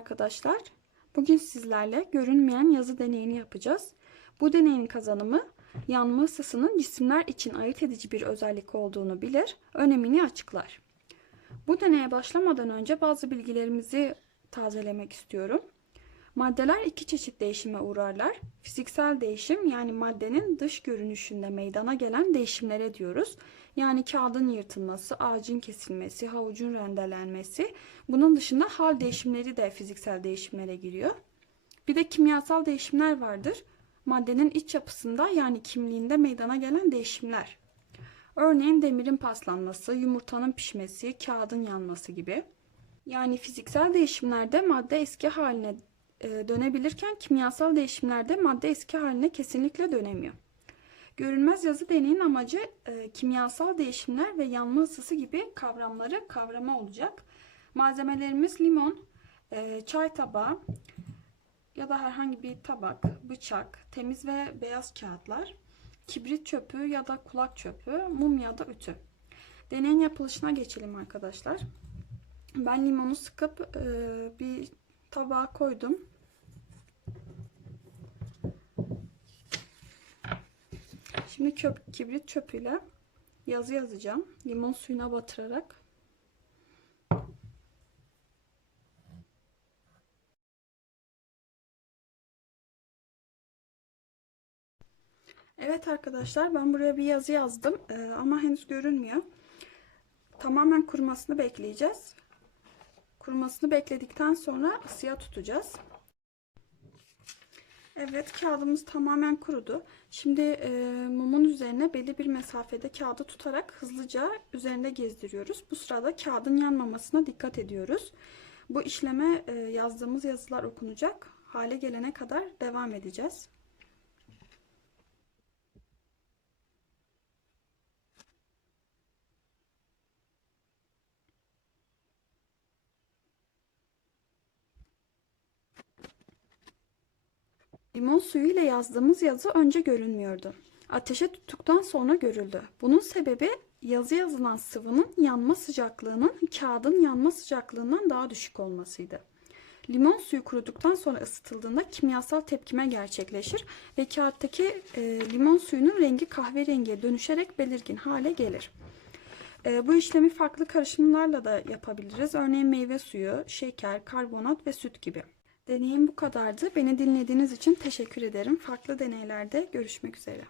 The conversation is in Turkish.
arkadaşlar. Bugün sizlerle görünmeyen yazı deneyini yapacağız. Bu deneyin kazanımı yanma ısısının cisimler için ayırt edici bir özellik olduğunu bilir, önemini açıklar. Bu deneye başlamadan önce bazı bilgilerimizi tazelemek istiyorum. Maddeler iki çeşit değişime uğrarlar. Fiziksel değişim yani maddenin dış görünüşünde meydana gelen değişimlere diyoruz. Yani kağıdın yırtılması, ağacın kesilmesi, havucun rendelenmesi. Bunun dışında hal değişimleri de fiziksel değişimlere giriyor. Bir de kimyasal değişimler vardır. Maddenin iç yapısında yani kimliğinde meydana gelen değişimler. Örneğin demirin paslanması, yumurtanın pişmesi, kağıdın yanması gibi. Yani fiziksel değişimlerde madde eski haline dönebilirken kimyasal değişimlerde madde eski haline kesinlikle dönemiyor. Görünmez yazı deneyin amacı e, kimyasal değişimler ve yanma ısısı gibi kavramları kavrama olacak. Malzemelerimiz limon, e, çay tabağı ya da herhangi bir tabak, bıçak, temiz ve beyaz kağıtlar, kibrit çöpü ya da kulak çöpü, mum ya da ütü. Deneyin yapılışına geçelim arkadaşlar. Ben limonu sıkıp e, bir tabağa koydum. Şimdi köp kibrit çöpüyle yazı yazacağım. Limon suyuna batırarak. Evet arkadaşlar ben buraya bir yazı yazdım ee, ama henüz görünmüyor. Tamamen kurumasını bekleyeceğiz. Kurumasını bekledikten sonra ısıya tutacağız. Evet kağıdımız tamamen kurudu. Şimdi e, mumun üzerine belli bir mesafede kağıdı tutarak hızlıca üzerinde gezdiriyoruz. Bu sırada kağıdın yanmamasına dikkat ediyoruz. Bu işleme e, yazdığımız yazılar okunacak hale gelene kadar devam edeceğiz. Limon suyu ile yazdığımız yazı önce görünmüyordu. Ateşe tuttuktan sonra görüldü. Bunun sebebi yazı yazılan sıvının yanma sıcaklığının kağıdın yanma sıcaklığından daha düşük olmasıydı. Limon suyu kuruduktan sonra ısıtıldığında kimyasal tepkime gerçekleşir ve kağıttaki e, limon suyunun rengi kahverengiye dönüşerek belirgin hale gelir. E, bu işlemi farklı karışımlarla da yapabiliriz. Örneğin meyve suyu, şeker, karbonat ve süt gibi. Deneyim bu kadardı. Beni dinlediğiniz için teşekkür ederim. Farklı deneylerde görüşmek üzere.